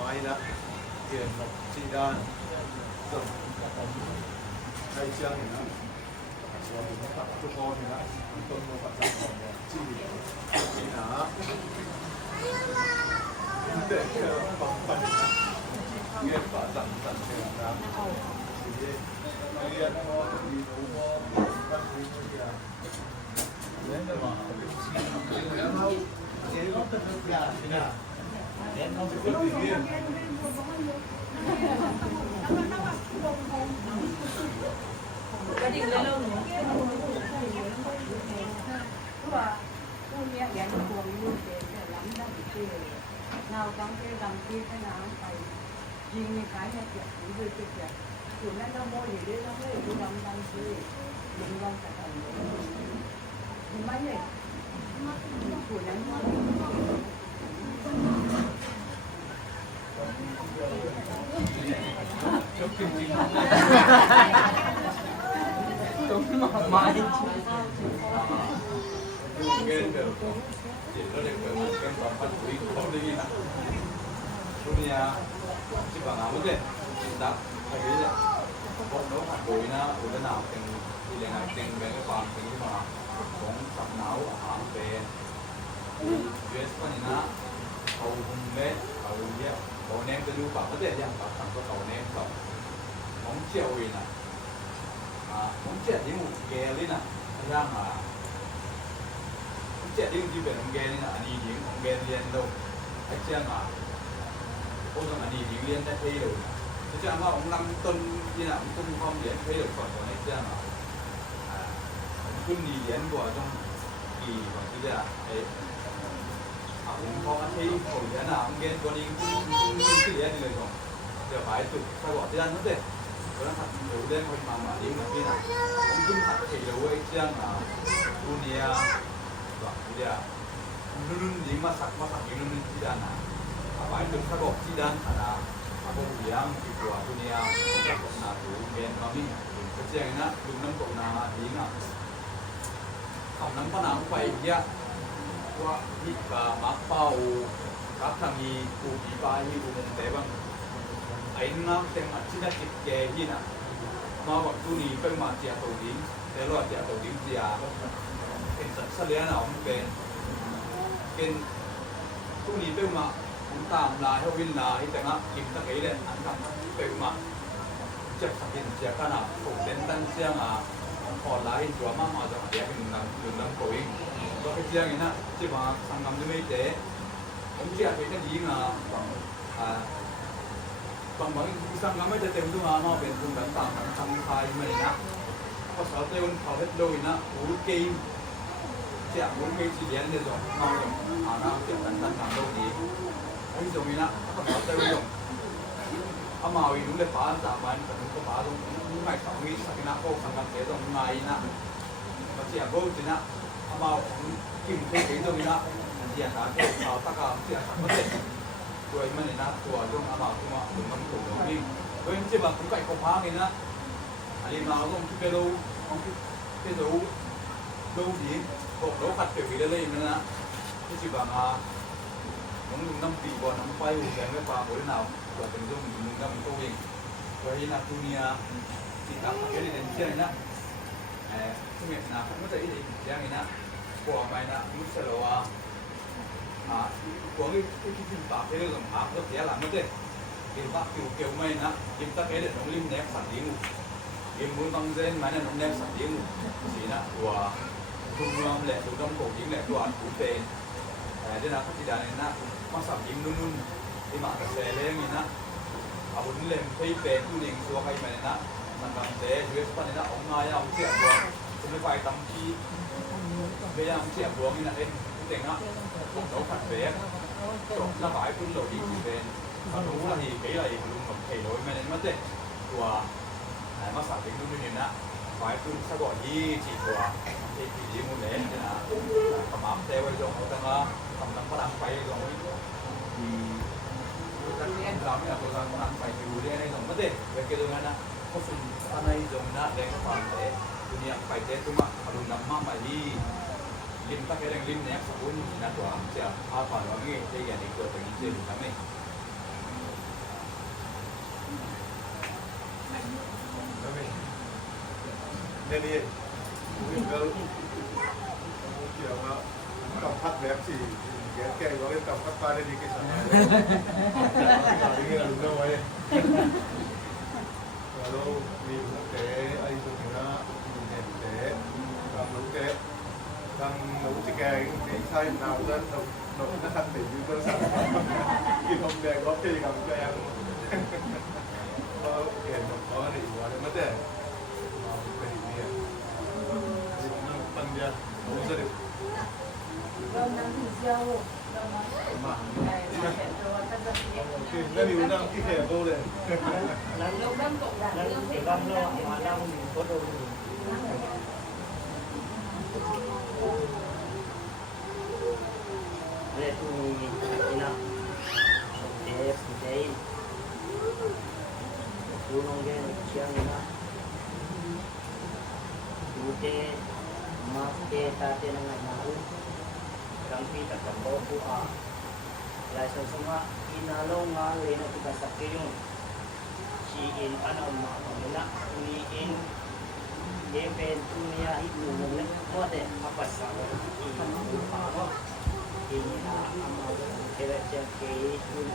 ไม้นะเปลี่ยนที่ด้านต้นใช้เชือกนะส่วนทุกคนนะต้นโมกัสสองเนี่ยที่หนาเด็กบางปัญหาเงี้ยป่าสั่งเนี่ยนะเรียนพอดีรู้พอบ้านรู้เนี่ยเล่นแต่ว่าแล้วเราเรียนก็เป็นทุกอย่างนะเรียนเราเป็นคนเรียนก็ดิ่งเลยเราหนูว่าผู้เนี้ยแย่งตัวมีลูกเด็กเนี่ยล้ำได้ที่เงาตั้งใจดำที่ให้น้ำไปยิงในขายเนี่ยเจ็บหรือเจ็บเจ็บอยู่นั่นเราโม่อยู่ด้วยเราไม่รู้ดำดำที่ยิงลองแต่กันเห็นไหมเนี่ยอยู่นั้นจบจริงๆมา Mungkin itu deh mungkin tempat beli kau lagi nak punya si bang apa deh tak lagi deh kau nó hạt bụi na udah nào từng đi lên hàng từng cái bàn từng mà cũng sập não hàng về US kan ina kau humbe kau dia kau nem tu lupa apa deh yang tak sampai kau nem kau mong ciao ina mong ciao dia mau geli na yangเจ็ดดิ้งที่เป็นองเกนี่นะอันนี้ดิ้งองเกเรียนเราไอ้เจ้ามาโอ้ตรงอันนี้ดิ้งเรียนได้เท่เลยไอ้เจ้าว่าองลำต้นนี่นะมันต้นความเรียนเท่เลยก่อนของไอ้เจ้ามาขึ้นดีเรียนกว่าต้องกี่ของที่จะไอ้องค์พอมันเท่เขาเรียนนะองเกนตัวนี้ขึ้นเรียนเลยตรงเดี๋ยวไปจุดไปบอกที่นั่นนั่นเด็กเพราะนั้นเดี๋ยวเรียนคนมาดิ้งแบบนี้นะผมขึ้นหัดเท่เลยไอ้เจ้ามาตัวเนี้ยdia nunun di masak nunun di dana apa itu kagok di dan ada apa yang di buah dunia kagok natu ben kami kecil nak belum kok na di nak kau nampak nak apa dia wah hika mapau kakangi ubi bayi umum tebang ain nak tengah cina kita hina mau waktu ni permata dia tahu di terus dia tahu di diaเป็นสัตว์เลี้ยงเราเป็นทุกนี้เป็นมาผมตามลายเขาวินลายแต่ละกินตะเกียบอันนั้นเป็นมาเจ็บสักกินเสียขนาดผมเป็นตั้งเสียงออนไลน์ตัวมากมาจากเดียเป็นหนึ่งตัวเองก็เป็นเสียงนี้นะที่มาสังคมจะไม่เจ๊ผมเชื่อเป็นแค่ยิงบางสังคมไม่จะเต็มตัวมาเป็นตรงแบบต่างทำไทยไม่นะเพราะเขาเต็มเขาเล็ดโดยนะโอ้เกมเจ้าบุญมีสีเลี้ยงเนี่ยส่งมาอย่างน้ำเก็บกันตั้งทางโลกนี้ไอ้ตรงนี้นะก็ขอเตือนอย่างเอามาวินุเลยฟ้าสามวันแต่ก็ฟ้าตรงนี้ไม่สองนี้สักนักโก้สังกัดเสียตรงไงนะก็เจ้าโก้จีนะเอามากินเค้กตรงนี้นะเจ้าขาโก้เขาตะการเจ้าสังกัดเสียด้วยมันเนี่ยนะตัวตรงเอามาตัวถึงมันถูกตรงนี้โดยที่แบบผมไก่ข้าวพ้าเนี่ยนะอันนี้มาต้องที่ไปดูที่ดูดูดีบอกเราขัดเกี่ยวกับเรื่องนี้นะที่จีบมาน้องน้ำปีก่อนน้ำไฟหัวแข็งไม่ฟ้าหัวหนาวตัวเป็นเรื่องมึงน้ำตัวเองเพราะฉะนั้นตัวนี้ที่ทำเกี่ยวกับเรื่องนี้นะที่เมียนะผมก็จะอีกอย่างนี้นะพวกไปนะมุสลิมพวกนี้ที่กินปากเรื่องหาก็เสียหลังไม่ได้กินปากเกี่ยวไม่นะกินตะเกียบน้องลิ้มแนบสัตว์เลี้ยงกินมือบางเส้นมาเนี่ยน้องแนบสัตว์เลี้ยงสีนะตัวคุณรวมแหละถูกต้องโกยิงแหละตัวอันถูกเป็นแต่เดี๋ยวนะพัฒนาเนี่ยนะมาสับยิงนุ่นๆที่มาแต่เสเล่งนี่นะเอาบุญเล่มไปเป็นผู้หญิงตัวใครมาเนี่ยนะมันกำเสยูเอสปันเนี่ยนะองค์นายเอาเสียตัวจะไม่ไปตำชีพยายามเสียตัวนี่นะเองผู้เต่งอ่ะผมเราขัดเบสจบระบายคุณโหลดอีกเป็นถ้ารู้ว่าที่กี่อะไรลุงกับเขยโดยไม่ได้มาเจ็บตัวมาสับยิงนุ่นๆนะฝ่ายคุณสะกดยี่จีตัวที่ที่มุ่งเล่นนะขมับเตะไว้ตรงตั้งละทำตั้งพลังไฟตรงนี้เราเนี่ยตัวพลังไฟอยู่เรื่อยในตรงนั้นเด็กเวกตรงนั้นนะเขาสุ่มอะไรตรงนั้นแดงฟังเลยตัวนี้ไฟเตะตัวมาอารมณ์น้ำมาที่ลิ้นตะเกียงลิ้นเนี่ยสกุลนะตัวเจ้าอาผ่านว่างี้ที่อย่างนี้เกิดเป็นยิ่งเจ๋งทั้งนี้ เ นี่แล้วเกี่ยวกับกับพัดแบบสี่แกว่าเรื่องกับพัดปลาได้ดีกี่สัปดาห์นี่เรารู้ไว้เรามีลูกเต๋ไอ้ตัวนี้นะมีเด็กเต๋ทำลูกเต๋ทำลูกจิแกงที่ใช้นาวแล้วเรานะครับติดอยู่ตัวสั่งกินนมแดงก็พี่กับแกงก็เห็นเขาในหัวเลยมันแต่เป็นอย่างนี้ปัญญาผมจะได้ เรานั่งที่เจ้าเรามาแต่ตัวก็จะเลี้ยง คือนั่นอยู่นั่งที่แขกเขาเลย เราเริ่มตกดัน dan เริ่มเสร็จ kita lo malam foto lihat ni ina def day gunung gen siang ina ute mate tate nang mau kampi tak kampo a laisa semua inalong ngale na kita sakiyong in ano mga ni in event niya itu mo de apa sa in ano in na amo kaya siya kay in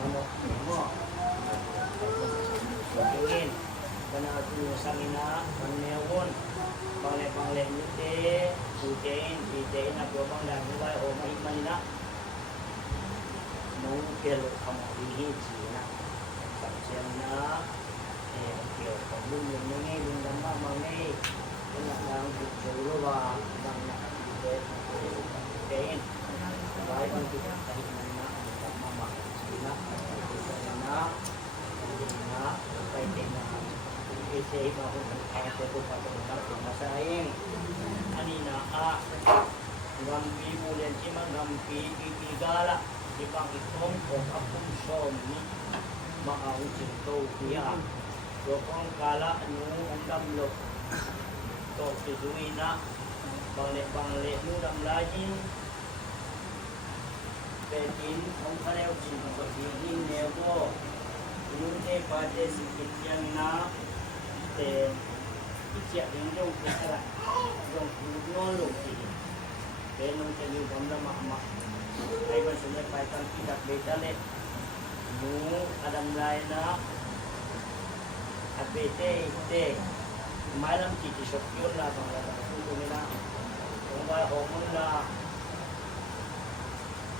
ano mo ingin kana tu sangina panewon pangle nite putein na probang dan mulai o mai manina mungkin kamu lihat sih nak sabjana kio kamu mengenai dengan mama ni nak yang jauh lah bang nak kita baik bang kita tadi mana mama nak baik dengan isi bahu kita tu pada kita masa ini anina gampi bulan cima gampi igala ibang itong o kapong ni maawit ito niya. So kung kala ang damlok to tuduin na bangle mo damlajin petin kung kalaw sino pagiging nebo yun pade sikit yang na itsiyak din yung kisara yung nulong sini benong sabi banda mama ay ba sila paitang tidak betale mu adam lain na at bete ite malam kiti shopyon la bang la tuto nila kung ba homon la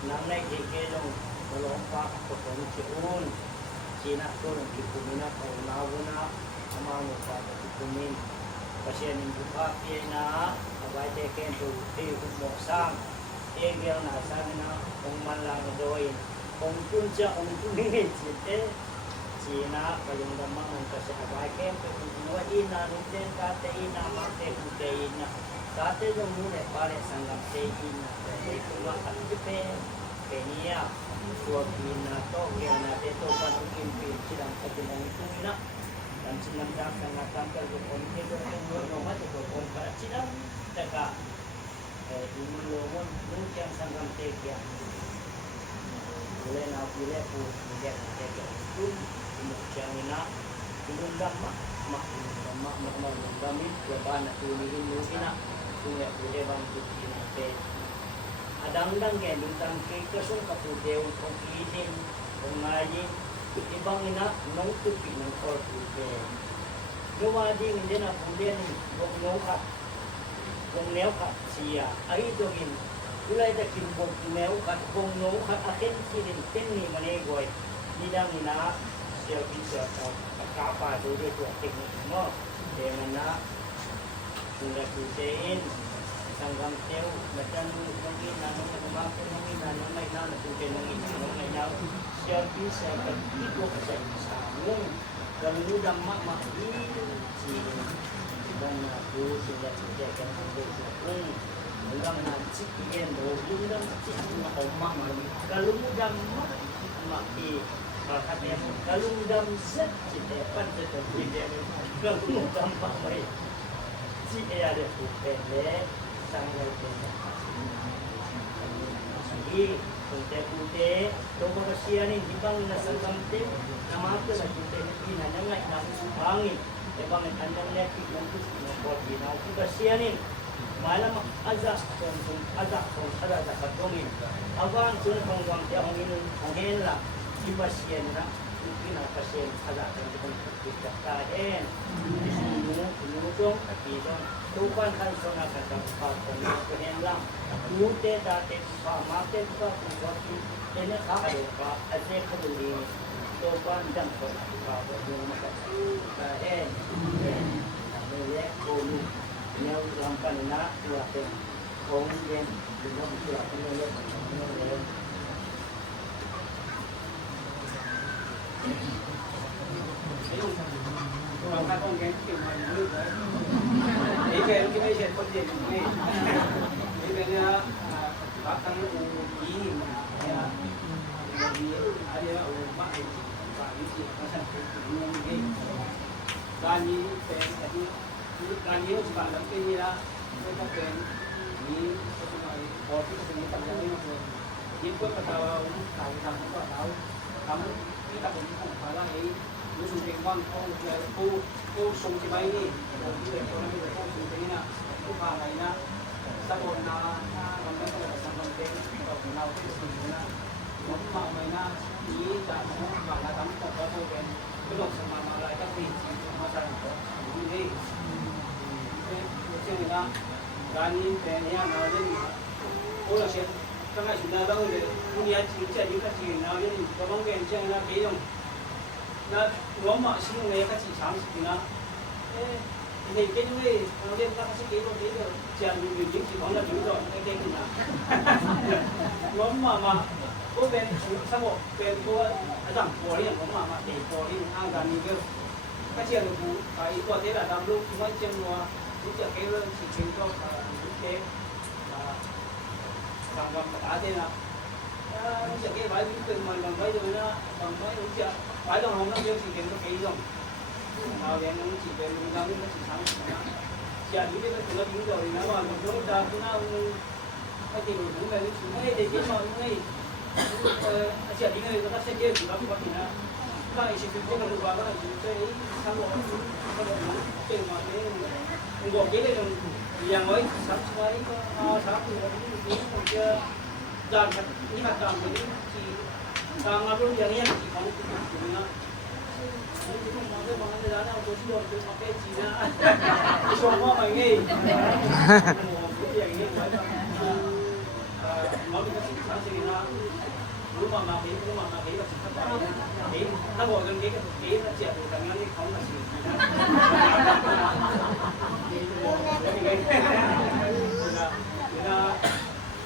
nang nai keke long kolong pa ko tong chiun sina ko ng kikumina ko nawuna amano pa kikumin kasi ning buka na abay teken to mo sang egel na sabi na kung man lang doon kung tunja kung tuningin site sina kayong damang kasi abay kem kung tunuwain na nungten katein na mate kutein na kate yung muna pare sanggap tein na kaya kuma at jipe kenya suwagin na to kaya natin to panungin silang kabilang ito na dan sinamdak na natanggal ko kung ito yung mga ito kung para silang taga imulungon nung kiyang sanggam tekya boleh na boleh po hindi na tekya kung umukyang ina inundam makmamundamit laban na tulihin nung ina kung ya boleh bang tutin natin adang-dang kaya lutang kay kasong kapudew kung idim kung ngayin ibang ina nung tupi ng korpude lumading hindi na boleh nung nukat kung neo ka siya ay dogin ulay da kimbog neo ka kung no ka akin silin tenni manegoy nidang ina siya bisa kapa do de to teknik mo dengan na kung nakutein sanggam teo matan nung ina nung kumako nung ina nung may na nakute nung ina nung may na siya bisa iko ka sa nung galudang mama dan aku sudah sediakan untuk orang nanti yang belum dan cik omak kalau mudah mak kata kalau mudah set cik pan tetap dia kalau mudah mak baik cik ada pupele sangat lagi Kunte kunte, dobo kasihan ni ibang nasa kamte, namate na kunte na pinanangay na bangin, ibang andang lepik ng gusto ng body na kasihanin. Malam azak kung ada sa dongin. Abang sun kung wang dia hongin la ibasien na ipina pasien ada kung kita kaen. Lumutong atidong tupan kan sona kata kung kenen lang. Mute date pa market pa kung ene kado pa ate kabuli tupan dan ko pa yung mata kaen. Namanya kolu yang lampan na tuaten kong yen dengan tuaten oleh oleh Còn các con cái kiểu này nó được đấy. Ý về cái này sẽ phân biệt này. Ý về nha, bác tăng nó ý nha. Vì ở đây là bác ấy và ý chị nó sẽ cũng như cáiการนี้เป็นแต่ที่การนี้เราจะทำเป็นนี่ละไม่ต้องเป็นนี่ก็จะมาพอที่จะเป็นทำอย่างนี้มาเลยยิ่งก็กระทำการทำก็เราทำที่ตัดผมของภาระนี้รู้สึกเป็นว่างเขาเลยผู้ทรงที่ไม่นี่ผมที่เด็กคนนั้นเป็นผู้ทรงที่นี่นะผู้พาอะไรนะสมุนนามันไม่ต้องแบบสมุนเต็มเราที่สิ่งนี้นะผมมาไม่นะนี้จะทำมาทำของเราเป็นก็ต้องสมัครอะไรก็มีมาสั่งของนี่เช่นนะการนี้เป็นเนี่ยเราเล่นโอ้เราเช่นตั้งแต่สุดท้ายเราเลยผู้นี้จริงใจยิ่งก็จริงเราเล่นก็ต้องเป็นเช่นนะเกี่ยงนะรวมมาสิ่งนี้ก็สิ่งช้างสิ่งนะในเกี่ยงเลยเราเล่นก็สิ่งเกี่ยงเกี่ยงจะอยู่จริงสิ่งของเราอยู่ตรงในเกี่ยงนะรวมมาก็เป็นสมองเป็นตัวอาจารย์ปอเรียนของมาเด็กปอเรียนทางการนี้ก็เชื่อหลวงปู่ไปตัวเด็กทำลูกที่ว่าเชื่อว่าที่จะเกี่ยวสิ่งเป็นก็ลูกเด็กทำกับตาเด็กนะที่จะเกี่ยวไว้ที่เป็นมันไว้ด้วยนะบางไว้รู้จักไว้ตรงห้องนั่งเรียนสิ่งเป็นก็เกี่ยวเราเรียนนั่งสิ่งเป็นเราเรียนสิ่งทำนะเชื่อที่เป็นตัวเราอยู่ตรงนี้นะว่ามันต้องการที่น่าไอ้ที่หลวงปู่แบบนี้ไม่ได้เกี่ยวมาไม่ asia di negeri kita saja juga tapi na kalau isi itu kan lupa kan itu sama kalau itu macam enggak gede yang lain subscribe itu satu ini kerja dan ini macam ini si sangat lu yang si kamu punya itu mana mana dana untuk sudah untuk pakai Cina semua ini yang ini mau kita sih rumah mati là sự thất bại thì nó ngồi gần cái nó chẹt được thằng nó không là sự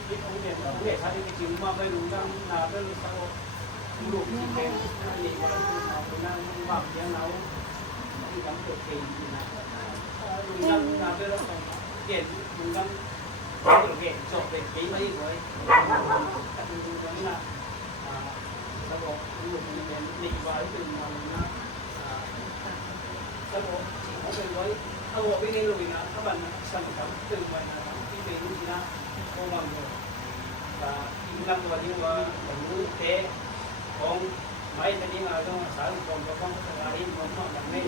cái công việc nó để sao cái chuyện mà bây giờ là bên sau lục những cái gì mà nó vào cái nào thì cảm được thì là bên tiền mình đang có điều kiện chọn về kỹ mấy rồi là sau đó lục những định với từng là sau đó chỉ có bên với sau đó bên đây rồi là các bạn sản phẩm từ mình là cái về như thế nào cô bằng rồi và những năm qua những cái thế còn mấy cái gì mà trong xã hội còn có con là đi còn họ làm nên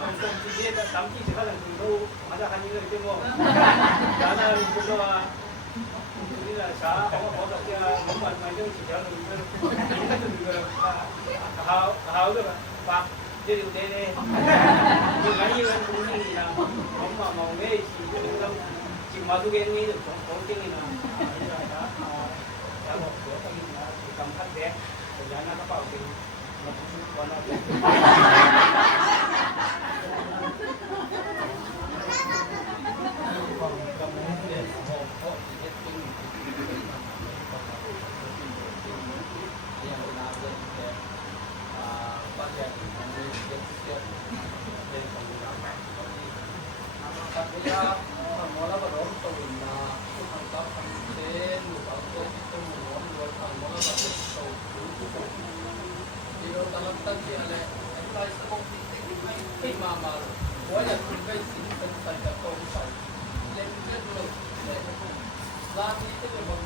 còn chỉ biết là tắm chỉ sẽ là từ đâu mà ra hành như thế không đó là cũng là như là xã không có được cái những bạn mà những chỉ cho được hào được bạc để điều thế này nhưng mà như anh cũng như là không mà màu nghe chỉ được đâu chỉ mà tôi nghe nghe được có cái này là đã một số cái cầm khách bé rồi giá nó bảo thì nó cũng còn nó Lagi itu memang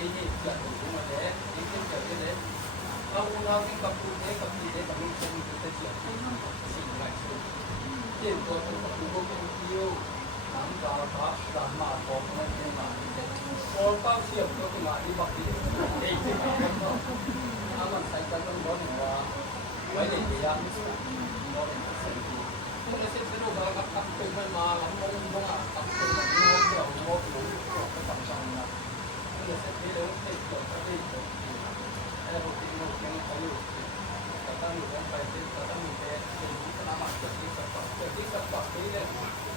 ini tidak berhubungan deh, ini jadi deh. Kalau orang yang kapur deh, kapur deh, kami kita siap. Sehingga itu, jadi kalau kapur itu nampak apa, sama apa, macam mana. Kalau kau siap kau tinggal di bakti, itu apa? Aman saya kan bawa, boleh dia mesti. Kung nasibsino ba kapag may mga kapag may mga mo kapag na kung nasibsino ito ito ay ko tino kung kayo tatang mo pa ito tatang mo pe hindi ka naman kasi sa pa ile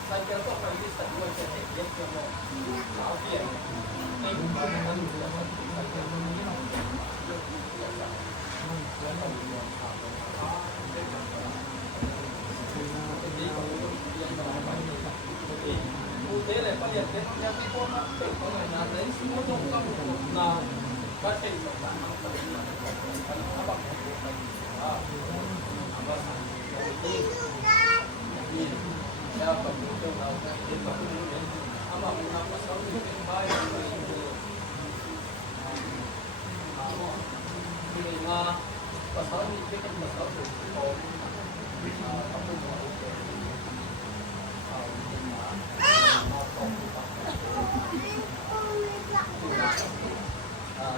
sa kaya to pa ile sa duwa sa tek mo sabi ay ay ba na mo sa sa kaya mo ni no Udele palihatnya nanti kona kalau nanti semua dongkap nah baca itu sama apa ya betul ama mengapa selalu bikin baik ini mah pasal ini kan pasal kalau apa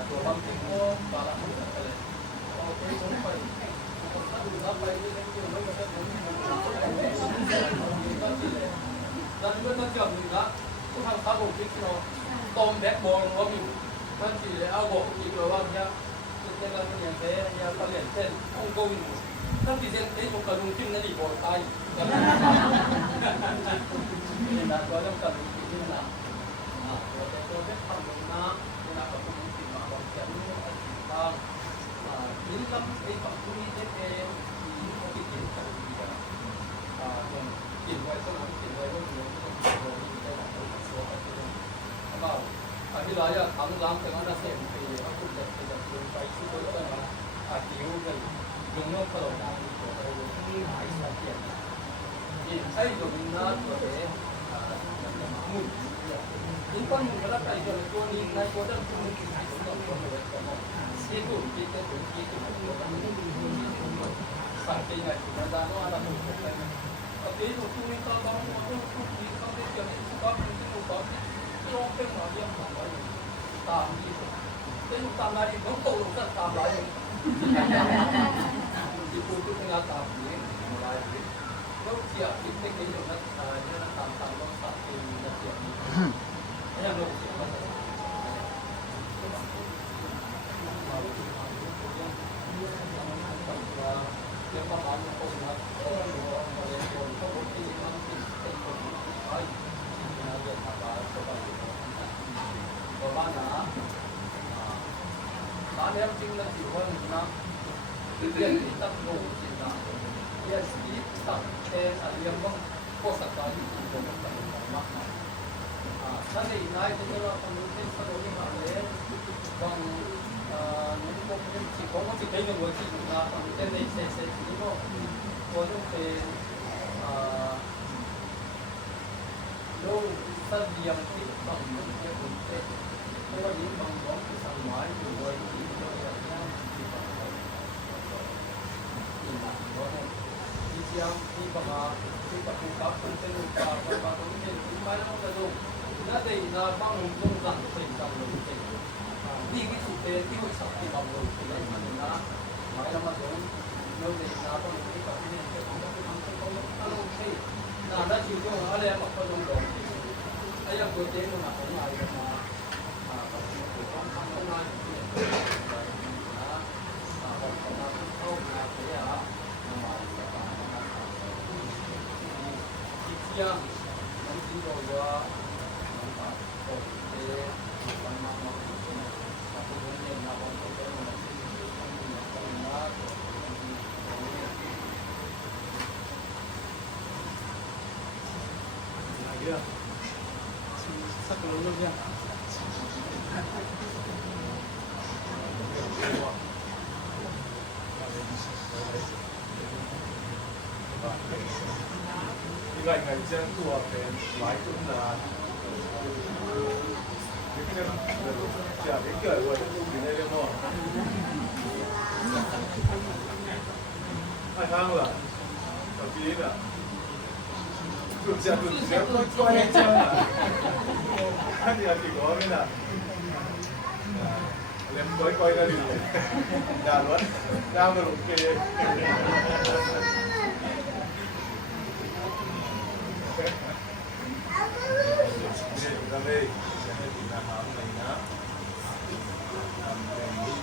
ตัวบางทีก็บาลานซ์กันเลยพอไปตรงไปถ้าดูนับไปนี่ก็คือไม่กระทบผมก็ดีเลยแล้วเมื่อตอนจบนี่นะทุกทางตาบอกที่เราตอมแบ็คบอลว่ามีนั่นสิเลยเอาบอกอีกเลยว่าเนี่ยจะเราอย่างเงี้ยเนี่ยเขาเรียนเส้นองค์กวินถ้าดิเซนเต้นผมกระดุมขึ้นนั่นดีบอลตายกันนี่นะก็ต้องกระดุมขึ้นนะตัวเป็นทำลงนะนะกับคุณติดมาบอกจะมีอะไรบ้างนี่ลำไอ้ฝั่งที่นี่เป็นที่เขาติดกินกันดีกันคนกินไว้สมองกินไว้ก็มีต้องกินไว้ที่ได้หลังจากสวดไปเลยแล้วก็ที่เราอยากทำล้างแต่ก็น่าเสียไปเขาคุณจะลงไปที่ตัวก็มาคิ้วกันลงนอกตลอดทางที่ตัวเราที่หายสักเกียรติที่ใช้ตรงนั้นตัวเองมุ่งIpan berapa itu ni naik kodan pun mungkin naik kodan itu kita tu itu sampainya kita dah ada tu tapi itu tu kita bangun waktu tu kita jadi sebab mungkin sebab orang pernah dia mahu tam itu dan tam lagi betul betul tam lagi itu tu tengah tam ni mulai kalau siap kita kena nak tam sampai nak siap yang belum Nanti naik itu lah pemimpin seluruh Malaysia, bang, nanti pemimpin si kamu si kayu buat si juga pemimpin dari saya ini mo, kalau ke lo sediam si bang dia pemimpin, kalau dia bang bang sama itu buat si yang si bang, ini lah, ini siang si bang si kapukap pemimpin kapukap pemimpin di mana orang tu. Nanti na bangun tunggang sehingga belum sehingga. Ni kita itu sakti bangun sehingga mana mana macam nanti na bangun kita ini kita kalau sih. Nah, ada juga ada yang apa dong dong. Ayah gue temu nak orang ada mana. Kampung mana ni? Yang nanti bawa satu lulusnya. Như vậy ngày trên tour về lái cũng là những cái จะไม่เกิดวันอยู่ในเรื่องนอกไอ้ห้างล่ะตอนนี้น่ะจุดจะก็ให้เจ้าท่านอยากติดล้อไหมล่ะเล่นก้อยก็ดีด่ารถด่ามาลงเกย์ก็เลยจะให้ติดอาหารอะไรนะทำแบบนี้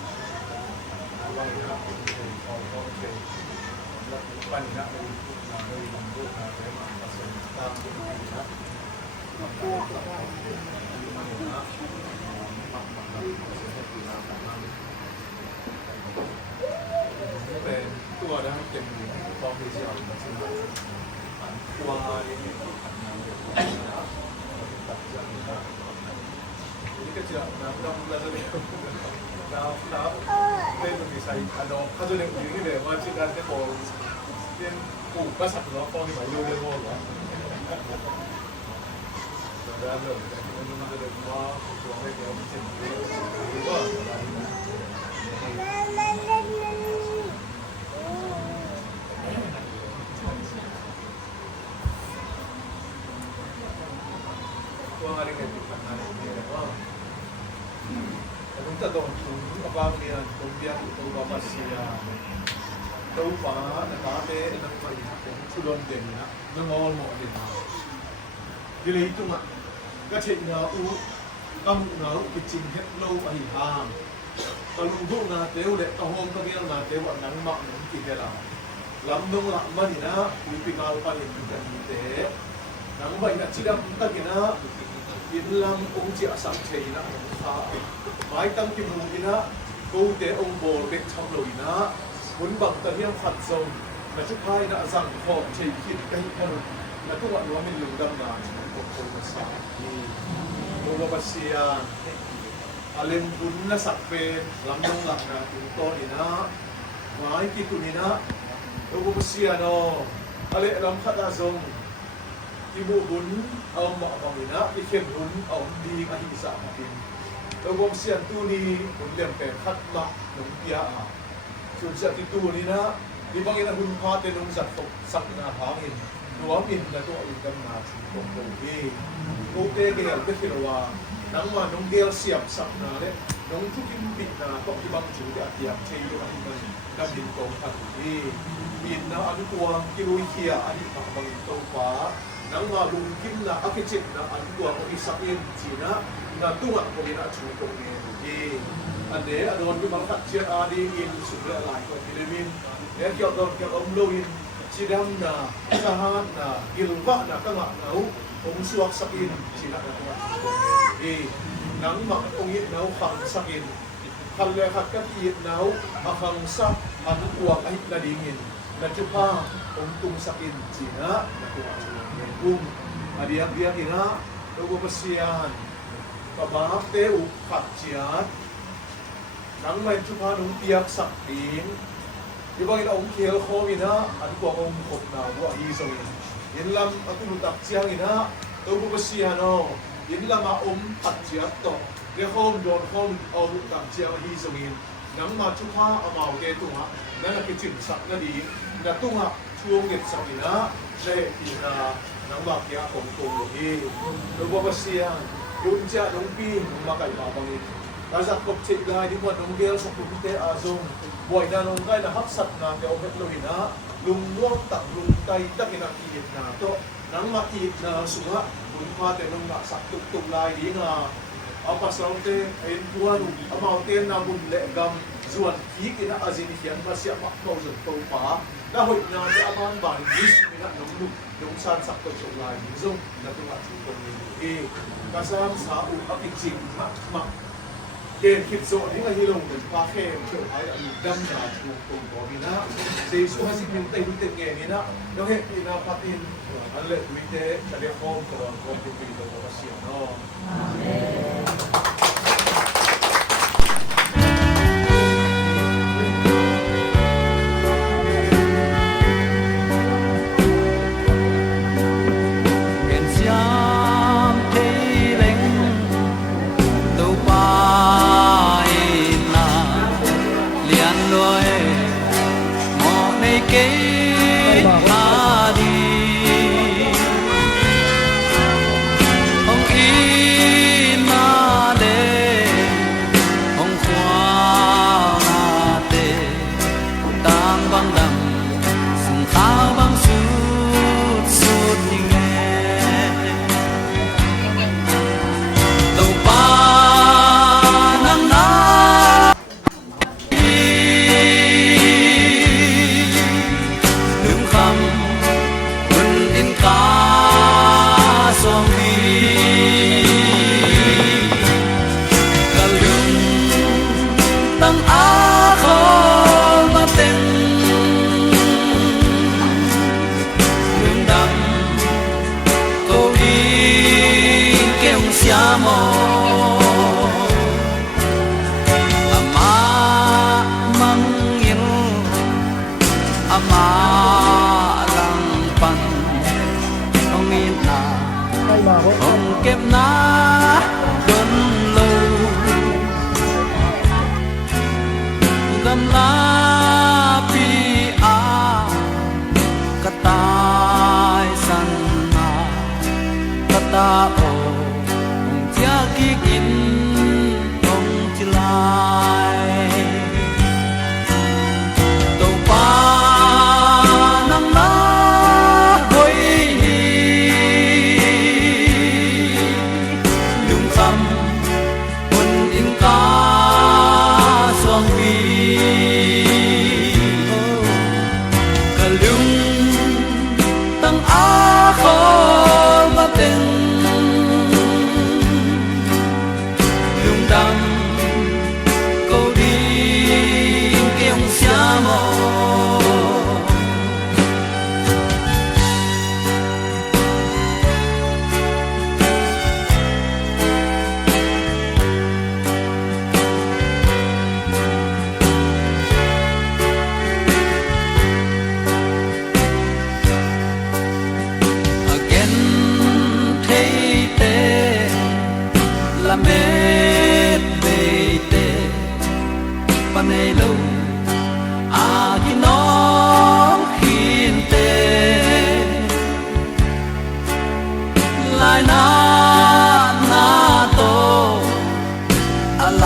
อะไรนะพอโอเคแล้วปั้นนะไปพูดมาเลยทำรูปมาเลยมาผสมตามที่มีนะทำได้ก็ทำได้ที่มันนะปักปักปักจะติดอาหารเป็นตัวนะเป็นฟอร์มที่เราใช้ตัวนี้ขันน้ำเดือดนะตัดจากนี้นะนี่ก็จะน้ำดำแล้วจะเรียกน้ำเป็นมีใส่อันนั้นเขาจะเรียกอย่างนี้เลยว่าชื่อการเรียกว่าเรียนปลูกกระสับกระส่ายฟอร์มที่หมายเรียกว่าอะไรแต่เรื่องแต่ที่มันจะเรียกว่าตัวไม่เกี่ยวกับสิ่งที่หรือว่าอะไรนะตัวอะไรกันติดกันอะไรเนี่ยว่าแต่ตรงถึงกับบางเนี่ยตรงเดียร์ตัวบาเซียตัวฟ้านะครับเป็นนักบริหารเป็นชุดดอนเด่นนะนักมอลหมอเด่นทีนี้ตรงอ่ะก็เช่นเงาอูกำเงากิจเฮ็ดโลอหิหามตะลุงพวกนาเตียวเละตะโฮมตะเบียงนาเตียวนังมักนังกินเดล่าลำนงละมันนี่นะวิปิงาลปานินกันเตะนังใบนัดชิดำตะกินะอินลำองเจียสังเชยนะข้าไม้ตั้งกิมูกินะกูเตะองโบเบ็กชำลอยนะมุนบังตะเฮียงขัดทรงนะชุดไพ่นะสั่งขอบเชยคิดกันขนุนนะทุกวันว่ามันลืมดำนานของโคมาสานีโนวาเซียอาเลมบุญนะสักเป็นลำนงหลักนะถึงโตนี่นะไม้กิตุนี่นะโนวาเซียโนอาเลลำขัดอาซงที่บูบุญเอาหมาบังนี่นะที่เข้มบุญเอาดีมาที่สามดินแล้ววงเสียนตู้นี้ผมเรียนเป็นขัดมาหนุ่มเปียส่วนเสียที่ตู้นี้นะที่บางอย่างหุ่นพาเป็นนุ่มสัตว์ตกสักนาหาหินหลวมหินและตัวอื่นกันมาถึงตรงตรงที่กูเตะเกลก็คือว่านังว่าน้องเกลเสียบสักนาเนี่ยน้องทุกที่ปิดนาก็ที่บางจุดที่อาจจะใช้อยู่ที่มันดำดินตรงขัดที่หินนะอันตัวกิโลเคียอันนี้บางตรงฟ้านังว่าลุงกิมนะอากิจิตนะอันตัวของอิสราเอลจีนะนะตัวของอินะชูตรงนี้ที่อันเดียอโดนที่บางขัดเชียร์อาดีอินสุดละลายกว่าที่เลวินเนี่ยเกี่ยวกับอมโลวินชีดำนะสหานนะกิลวะนะก็งะเอาองสวกสักอินชีนะนะที่นังมักองอินเอาขังสักอินคันเลยขัดกันอินเอาอาขังสักอันตัวไอ้ละดิ่งินนะจุป้าองตุงสักอินจีนะนะตัวชูกุ้งอดียบเบียกินะโลกภาษาก็บาปเตอุขัดเจียดนังไม่ชุพานุเตียกสักดินที่บางอย่างองเขียวโควินะอันกว่าองขบนาว่าฮีโซอินยินลำอัตุลุตักเจียงอินะโลกภาษาโนยินลำมาขัดเจียดต่อเดี๋ยวโคมโดนโคมเอาลุตักเจียงฮีโซอินนังมาชุพาเอามาเกตุงะนั่นคือจิตสักนาดีนัตุงะช่วงเก็บสักอินะได้ปีนานังบากยาของตัวฮีโลกภาษายุนจะน้องปีน้องมาไก่มาบางอีแต่สักกบเช็ดได้ที่ว่าน้องเกลสักกบเตะอาซงบ่อยนาน้องไก่นะฮับสัตนาเกลเม็ดโลหินะลุงล่วงตักลุงไก่ตักอินักอีดนาโตนังมาอีดนาสุภาบุญพาแต่น้องนักสักตุกลายดีงาเอาภาษาเตะเอ็นพัวนุ่มเอามาเตะนาบุญเละกำส่วนอีกอินักอาจินเขียนภาษาปักเข้าสู่ตัวป่าแล้วหอยนาจะอามันบานยิสมินักน้องลุกน้องสานสักตุกลายดีซงนักตัวชุดตรงนี้กระซ้ำสาวอักจริงมากเกณฑ์คิดโซ่ที่มาที่ลงเป็นพาเข้มเชื่อไอ้อันดำหนาถูกตรงตัวมีนะเสียสู้ให้สิ่งที่เต็มเต็มเงี้ยมีนะแล้วเห็นมีนาพัตินอันเล็กวิเตะจะเรียกโคมกระดอนโคมที่ปีโตมาเสียเนาะ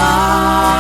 า